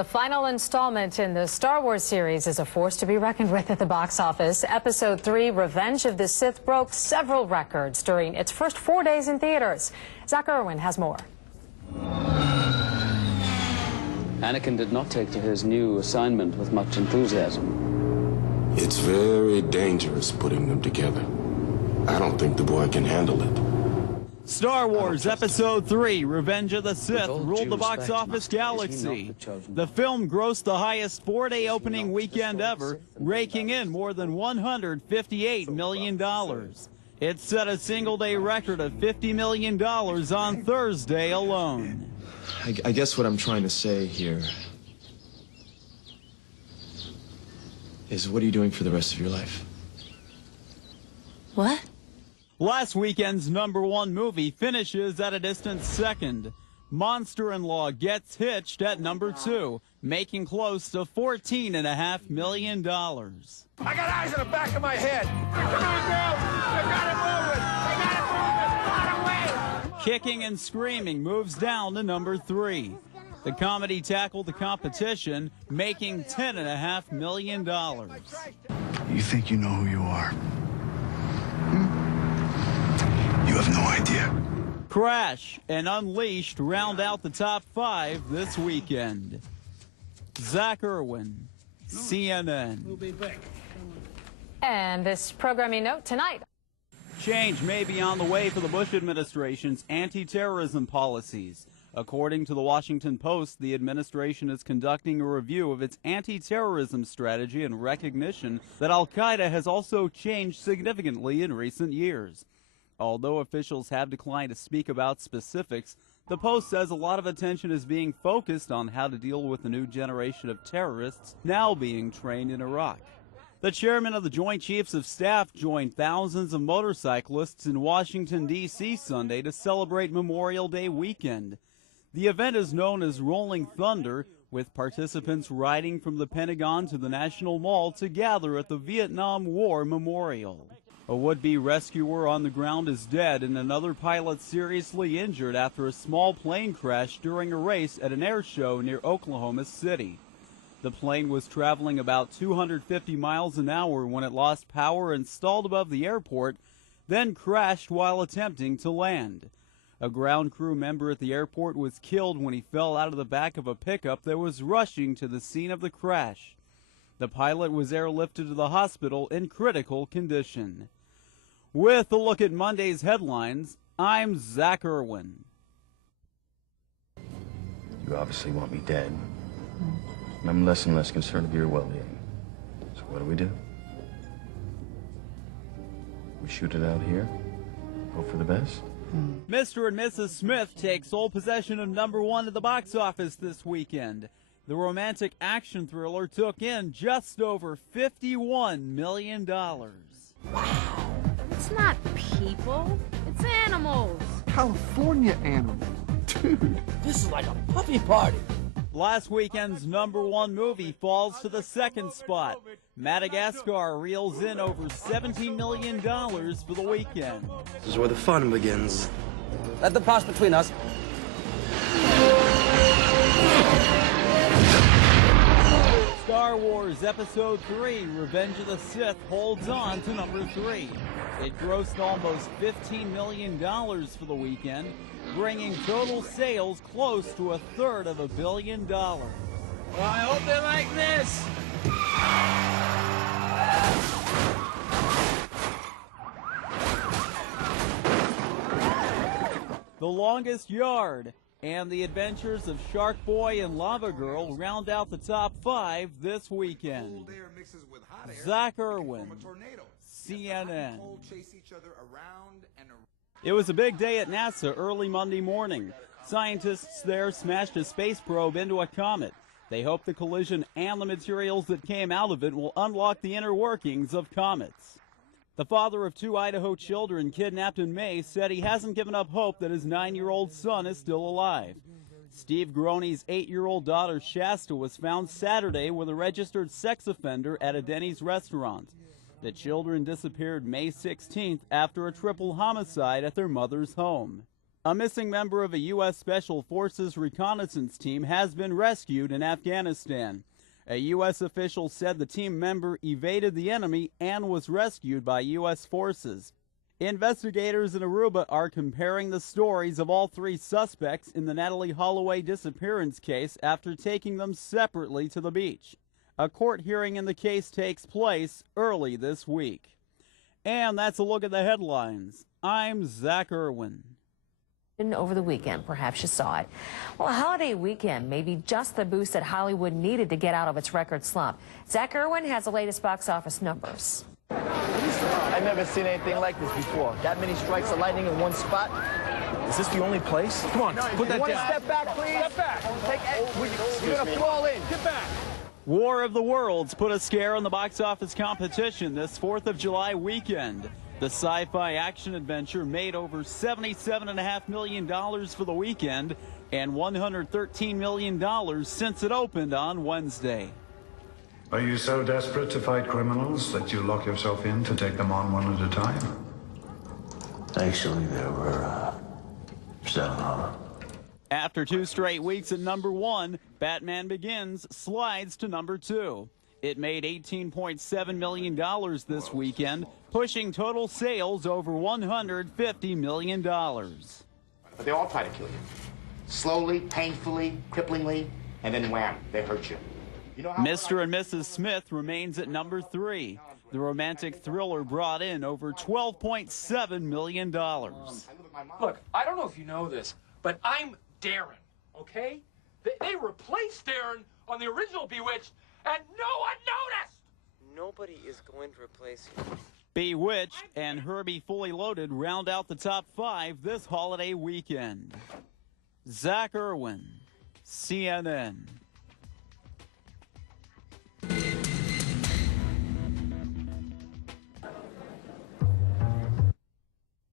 The final installment in the Star Wars series is a force to be reckoned with at the box office. Episode 3, Revenge of the Sith, broke several records during its first 4 days in theaters. Zach Irwin has more. Anakin did not take to his new assignment with much enthusiasm. It's very dangerous putting them together. I don't think the boy can handle it. Star Wars Episode 3, Revenge of the Sith, ruled the box office galaxy. The film grossed the highest 4-day opening weekend ever, raking in more than $158 million. It set a single-day record of $50 million on Thursday alone. I guess what I'm trying to say here is, what are you doing for the rest of your life? What? Last weekend's #1 movie finishes at a distant second. Monster-in-Law gets hitched at #2, making close to $14.5 million. I got eyes in the back of my head. Come on, girl. They got it moving. They got it moving. Run away. Kicking and Screaming moves down to #3. The comedy tackled the competition, making $10.5 million. You think you know who you are? You have no idea. Crash and Unleashed round out the top 5 this weekend. Zach Irwin, CNN. We'll be back. And this programming note tonight. Change may be on the way for the Bush administration's anti-terrorism policies. According to the Washington Post, the administration is conducting a review of its anti-terrorism strategy in recognition that al-Qaeda has also changed significantly in recent years. Although officials have declined to speak about specifics, the Post says a lot of attention is being focused on how to deal with the new generation of terrorists now being trained in Iraq. The chairman of the Joint Chiefs of Staff joined thousands of motorcyclists in Washington, D.C. Sunday to celebrate Memorial Day weekend. The event is known as Rolling Thunder, with participants riding from the Pentagon to the National Mall to gather at the Vietnam War Memorial. A would-be rescuer on the ground is dead and another pilot seriously injured after a small plane crashed during a race at an air show near Oklahoma City. The plane was traveling about 250 miles an hour when it lost power and stalled above the airport, then crashed while attempting to land. A ground crew member at the airport was killed when he fell out of the back of a pickup that was rushing to the scene of the crash. The pilot was airlifted to the hospital in critical condition. With a look at Monday's headlines, I'm Zach Irwin. You obviously want me dead. I'm less and less concerned with your well-being. So what do? We shoot it out here? Hope for the best? Mr. and Mrs. Smith take sole possession of #1 at the box office this weekend. The romantic action thriller took in just over $51 million. Wow. It's not people, it's animals. California animal. Dude. This is like a puppy party. Last weekend's #1 movie falls to the second spot. Madagascar reels in over $17 million for the weekend. This is where the fun begins. Let them pass between us. Star Wars Episode 3, Revenge of the Sith, holds on to #3. It grossed almost $15 million for the weekend, bringing total sales close to $250 million. Well, I hope they like this. The Longest Yard and The Adventures of Shark Boy and Lava Girl round out the top 5 this weekend. Zach Irwin, CNN. It was a big day at NASA early Monday morning. Scientists there smashed a space probe into a comet. They hope the collision and the materials that came out of it will unlock the inner workings of comets. The father of 2 Idaho children kidnapped in May said he hasn't given up hope that his 9-year-old son is still alive. Steve Groney's 8-year-old daughter Shasta was found Saturday with a registered sex offender at a Denny's restaurant. The children disappeared May 16th after a triple homicide at their mother's home. A missing member of a U.S. Special Forces reconnaissance team has been rescued in Afghanistan. A U.S. official said the team member evaded the enemy and was rescued by U.S. forces. Investigators in Aruba are comparing the stories of all three suspects in the Natalie Holloway disappearance case after taking them separately to the beach. A court hearing in the case takes place early this week. And that's a look at the headlines. I'm Zach Irwin. Over the weekend, perhaps you saw it. Well, a holiday weekend may be just the boost that Hollywood needed to get out of its record slump. Zach Irwin has the latest box office numbers. I've never seen anything like this before. That many strikes of lightning in one spot. Is this the only place? Come on, put that down. Step back, please. Step back. You're going to fall in. Get back. War of the Worlds put a scare on the box office competition this 4th of July weekend. The sci-fi action-adventure made over $77.5 million for the weekend and $113 million since it opened on Wednesday. Are you so desperate to fight criminals that you lock yourself in to take them on one at a time? Actually, there were 7 of them. After 2 straight weeks at number 1, Batman Begins slides to number 2. It made $18.7 million this weekend, pushing total sales over $150 million. But they all try to kill you. Slowly, painfully, cripplingly, and then wham, they hurt you. Mr. and Mrs. Smith remains at number 3. The romantic thriller brought in over $12.7 million. Look, I don't know if you know this, but I'm Darren, okay? They replaced Darren on the original Bewitched, and no one noticed! Nobody is going to replace you. Bewitched and Herbie Fully Loaded round out the top 5 this holiday weekend. Zach Irwin, CNN.